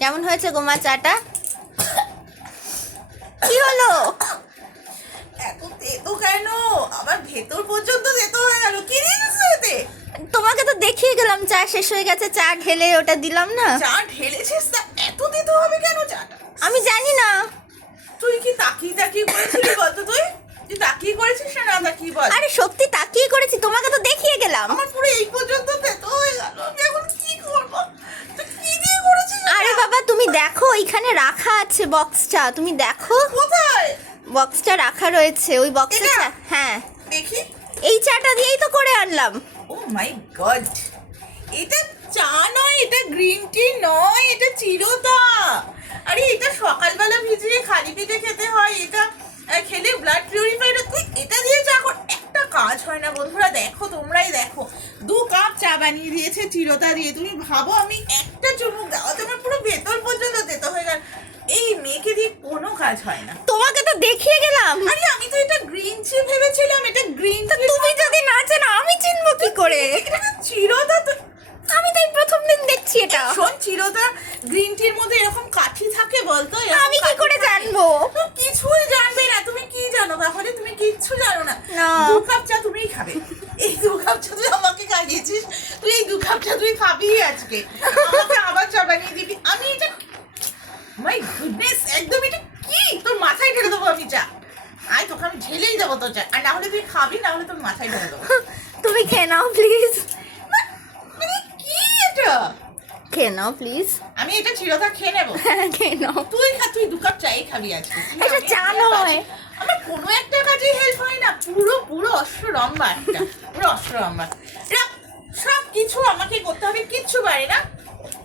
কেমন হয়েছে গোমা চাটা? কি হলো? এত তেতো কেন? আবার ভেতর পর্যন্ত তেতো হয়ে গেল। কি দিয়েছিস এতে? তোমাকে তো দেখিয়ে গেলাম চা শেষ হয়ে গেছে, চা ঢেলে ওটা দিলাম না। চা ঢেলেছিস তা এত তেতো হবে কেন চাটা? আমি জানি না। তুই কি তাকিয়ে তাকিয়ে করেছিলি বলতো? তুই তাকিয়ে করেছিস না তাকিয়ে বল? আরে সত্যি তাকিয়ে করেছি, তোমাকে তো দেখিয়ে গেলাম। আমার পুরো এই পর্যন্ত তেতো হয়ে গেল। আমি এখন কি করব? তুই কি দিয়ে করেছিস? আরে বাবা তুমি দেখো, এখানে রাখা আছে বক্সটা, তুমি দেখো কোথায়? বক্সটা রাখা রয়েছে ওই বক্সে। এটা? হ্যাঁ, দেখি। এই চাটা দিয়েই তো করে আনলাম। ও মাই গড, এটা চা নয়, এটা গ্রিন টি নয়, এটা চিরতা। আরে এটা সকালবেলা ভিজিয়ে খালি পেটে খেতে হয়। এটা খেলে ব্লাড পিউরিফাইড। তুই এটা দিয়ে চা কর? একটা কাজ হয় না বন্ধুরা, দেখো তোমরাই দেখো, 2 কাপ চা বানিয়ে দিয়েছে চিরতা দিয়ে। তুমি ভাবো আমি একটা চুমুক দাও তোমার পুরো ভেতর পর্যন্ত তেতো হয়ে গেল। এই মেয়েকে দিয়ে কোনো কাজ হয় না। তোমাকে তো দেখিয়ে গেলাম। আরে আমি তো এটা গ্রিন টি ভেবেছিলাম, এটা গ্রিন টি। তুমি যদি না চেনো আমি চিনবো কি করে? এটা চিরতা তো। আমি তো এই প্রথম দিন দেখছি এটা। শোন, চিরতা গ্রিন টির মধ্যে এরকম কাঠি থাকে বলতো? আমি কি করে জানবো? কিছুই জানবে না। তুমি কি জানো তাহলে? তুমি কিচ্ছু জানো না। না। 2 কাপ চা তুমিই খাবে। এই 2 কাপ চা তুই আমাকে খাইয়েছিস। তুই এই 2 কাপ চা তুই খাবি আজকে। আমাকে আবার চা বানিয়ে দিবি। আমি এটা, মাই গুডনেস, একদম এটা কি? তোর মাথায় ঢেলে দেবো আমি চা। আয় তোকে আমি ঢেলেই দেবো তোর চা। আর না হলে তুই খাবি, না হলে তোর মাথায় ঢেলে দেবো। তুমি খেয়ে নাও প্লিজ। মানে কি এটা? খেয়ে নাও প্লিজ। আমি এটা চিরতা খেয়ে নেবো? খেয়ে নাও। তুই খা, তুই 2 কাপ চাই খাবি আজকে। এটা চা নয়। আমার কোনো একটা কাজে হেল্প হয় না। পুরো অশ্বরম্বা একটা, পুরো অশ্বরম্বা। সব কিছু আমাকে করতে হবে, কিচ্ছু পারে না।